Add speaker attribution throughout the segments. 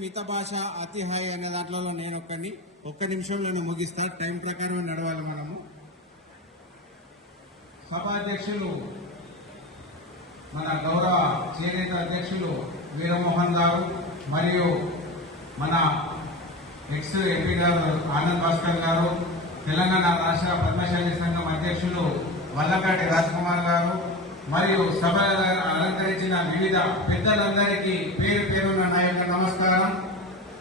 Speaker 1: మిత భాష అతిహాయ్ అనే దాంట్లో నేను ఒక్కని ఒక్క నిమిషంలోనే ముగిస్తా. టైం ప్రకారం నడవాలి మనము. సభాధ్యక్షులు మన గౌరవ చేనేత అధ్యక్షులు వీరమోహన్ గారు మరియు మన ఎక్స్ ఎంపీ గారు ఆనంద్ భాస్కర్ గారు తెలంగాణ రాష్ట్ర పద్మశాలి సంఘం అధ్యక్షులు వల్లకాటి రాజ్కుమార్ గారు మరియు సభ అలంకరించిన వివిధ పెద్దలందరికీ పేరు పేరున నా యొక్క నమస్కారం.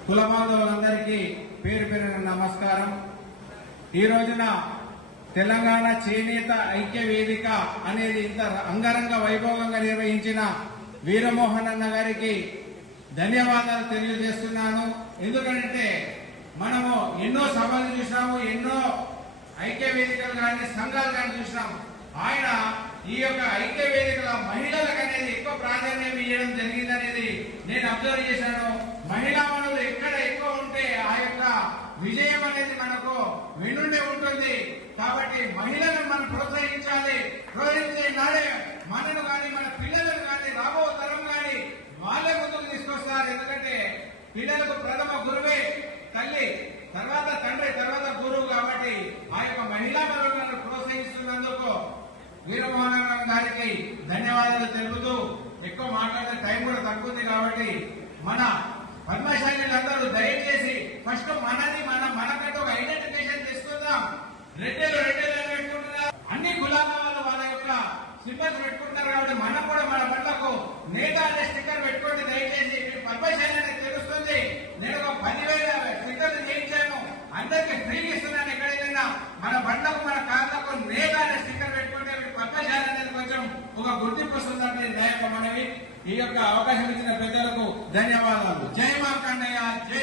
Speaker 1: కుల బాంధవులందరికీ పేరు పేరున నమస్కారం. ఈ రోజున తెలంగాణ చేనేత ఐక్య వేదిక అనేది ఇంత అంగరంగ వైభవంగా నిర్వహించిన వీరమోహన్ అన్న గారికి ధన్యవాదాలు తెలియజేస్తున్నాను. ఎందుకంటే మనము ఎన్నో సభలు చూసినాము ఎన్నో ఐక్య వేదికలు కానీ సంఘాలు కానీ చూసినాము. ఆయన ఈ యొక్క ఐక్య వేదికల మహిళలకు అనేది ఎక్కువ ప్రాధాన్యం ఇవ్వడం జరిగిందనేది నేను అబ్జర్వ్ చేశాను. మహిళా మనులు ఎక్కడ ఎక్కువ ఉంటే ఆ యొక్క విజయం అనేది మనకు వినుండే ఉంటుంది. కాబట్టి మహిళలను మనం ప్రోత్సహించాలి. ప్రోత్సహించే నాడే మనను కానీ మన పిల్లలను కానీ రాబో తరం కానీ వాళ్ళే ముందుకు తీసుకొస్తారు ఎందుకంటే పిల్లలకు ప్రథమ గురువే తల్లి తర్వాత తండ్రి తర్వాత గురువు కాబట్టి ఆ యొక్క మహిళా మనులను ప్రోత్సహిస్తున్నందుకు వీరమోహన్ గారికి ధన్యవాదాలు తెలుపుతూ ఎక్కువ మాట్లాడే టైం కూడా తక్కువ ఉంది కాబట్టి మన పద్మశాలీలందరూ దయచేసి ఫస్ట్ మనది మన మనకంటే ఒక ఐడెంటిఫికేషన్ తీసుకుందాం. రెడ్డిలు రెడ్డిలు పెట్టుకుంటున్నారు? అన్ని గులాబాల వాళ్ళు వాళ్ళ యొక్క సింబల్స్ పెట్టుకుంటారు కాబట్టి మనం కూడా మన పట్లకు ఒక గుర్తింపు వస్తుందంటే నా యొక్క ఈ యొక్క అవకాశం ఇచ్చిన పెద్దలకు ధన్యవాదాలు. జై మార్కండయ్య జై